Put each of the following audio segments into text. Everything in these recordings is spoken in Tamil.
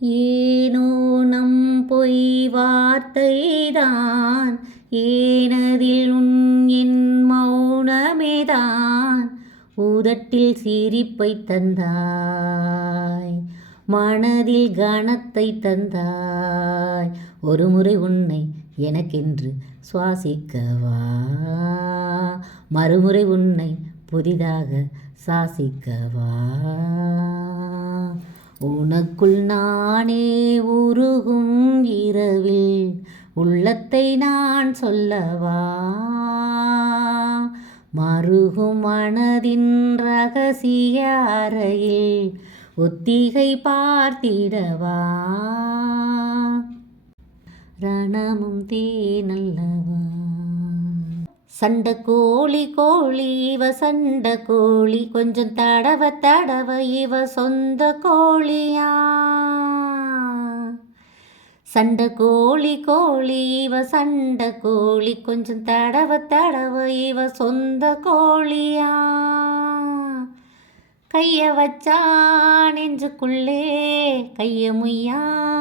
ஏனோ நம் பொய் வார்த்தைதான் ஏனதில் உன் என் மௌனமேதான் உதட்டில் சிரிப்பை தந்தாய் மனதில் கனத்தை தந்தாய் ஒரு முறை உன்னை எனக்கென்று சுவாசிக்கவா? மறுமுறை உன்னை புதிதாக சாசிக்கவா? உனக்குள் நானே உருகும் இரவில் உள்ளத்தை நான் சொல்லவா? மருகும் மனதின் ரகசிய அறையில் ஒத்திகை பார்த்திடவா? ரணமும் தேனல்லவா சண்டை கோழி கோழி இவ சண்டை கோழி. கொஞ்சம் தடவ தடவ இவ சொந்த கோழியா? சண்டை கோழி கோழி இவ சண்டை கோழி. கொஞ்சம் தடவ தடவ இவ சொந்த கோழியா? கைய வச்சா நெஞ்சுக்குள்ளே கைய முய்யா?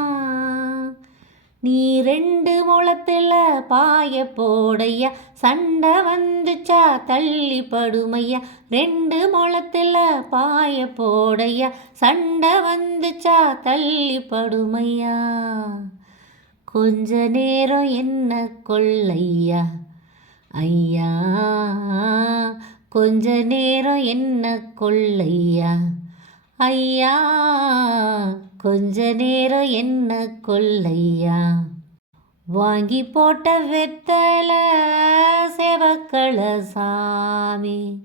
நீ ரெண்டு முளத்தில் பாய போடையா? சண்டை வந்துச்சா? தள்ளி படுமையா? ரெண்டு முளத்தில் பாய போடையா? சண்டை வந்துச்சா? தள்ளி படுமையா? கொஞ்ச நேரம் என்ன கொள்ளையா? ஐயா கொஞ்ச நேரம் என்ன கொள்ளையா? ஐயா கொஞ்ச நேரம் என்ன கொள்ளையா? வாங்கி போட்ட வெத்தல செவக்கள சாமி.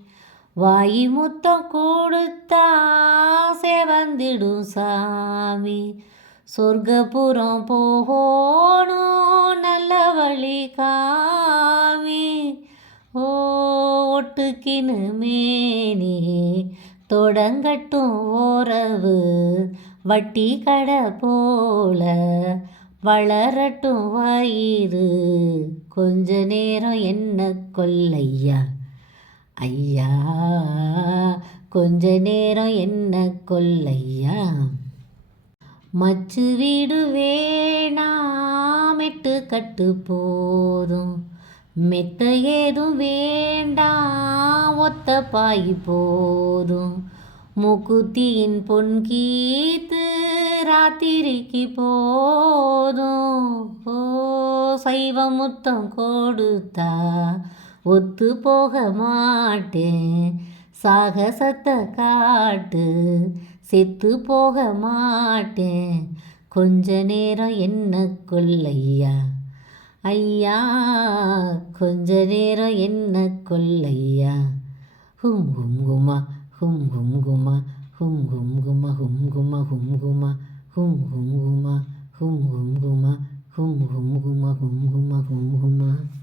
வாயி முத்தம் கொடுத்தா செவந்திடும் சாமி. சொர்க்கபுரம் போகணும் நல்ல வழி காமி. ஓட்டுக்கினு மேனி தொடங்கட்டும் ஓரவு. வட்டி கடை போல வளரட்டும் வயிறு. கொஞ்ச நேரம் என்ன கொல்லையா? ஐயா கொஞ்ச நேரம் என்ன கொல்லையா? மச்சு வீடு வேணாம் மெட்டு கட்டு போதும். மெத்த ஏதும் வேண்டாம். ஒத்த பாய் போதும். முக்குத்தியின் பொன் கீத்து ராத்திரிக்கு போதும். ஓ சைவ முத்தம் கொடுத்தா ஒத்து போக மாட்டேன் சாகசத்தை காட்டு செத்து போக மாட்டேன் கொஞ்ச நேரம் என்ன கொள்ளையா? ஐயா கொஞ்ச நேரம் என்ன கொள்ளையா? கொல்லையா ஹும் ஹும் குமா ஹும் ஹும் குமா ஹும் ஹும் குமா ஹும் குமா ஹும் குமா ஹும் ஹும் குமா ஹும் ஹும் குமா ஹும் ஹும் குமா ஹும் குமா ஹும் குமா